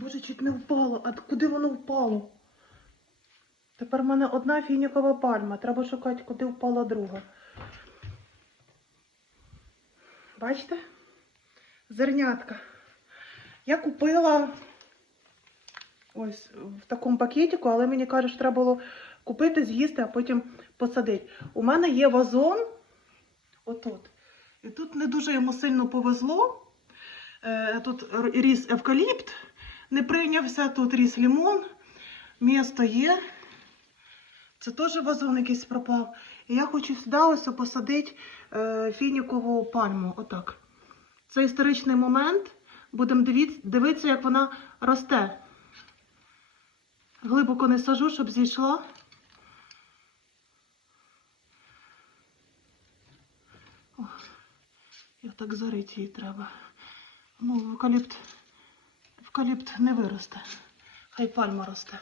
Боже, чуть не впало. А куди воно впало? Тепер в мене одна фінікова пальма. Треба шукати, куди впала друга. Бачите? Зернятка. Я купила ось в такому пакетику, але мені кажуть, що треба було купити, з'їсти, а потім посадити. У мене є вазон. Отут. І тут не дуже йому сильно повезло. Тут ріс евкаліпт, не прийнявся, тут ріс лимон. Місто є. Це теж вазон якийсь пропав. І я хочу сюди ось посадити фінікову пальму. Отак. Це історичний момент. Будемо дивитися, як вона росте. Глибоко не сажу, щоб зійшла. О, я так зарити її треба. Ну, евкаліпт не виросте. Хай пальма росте.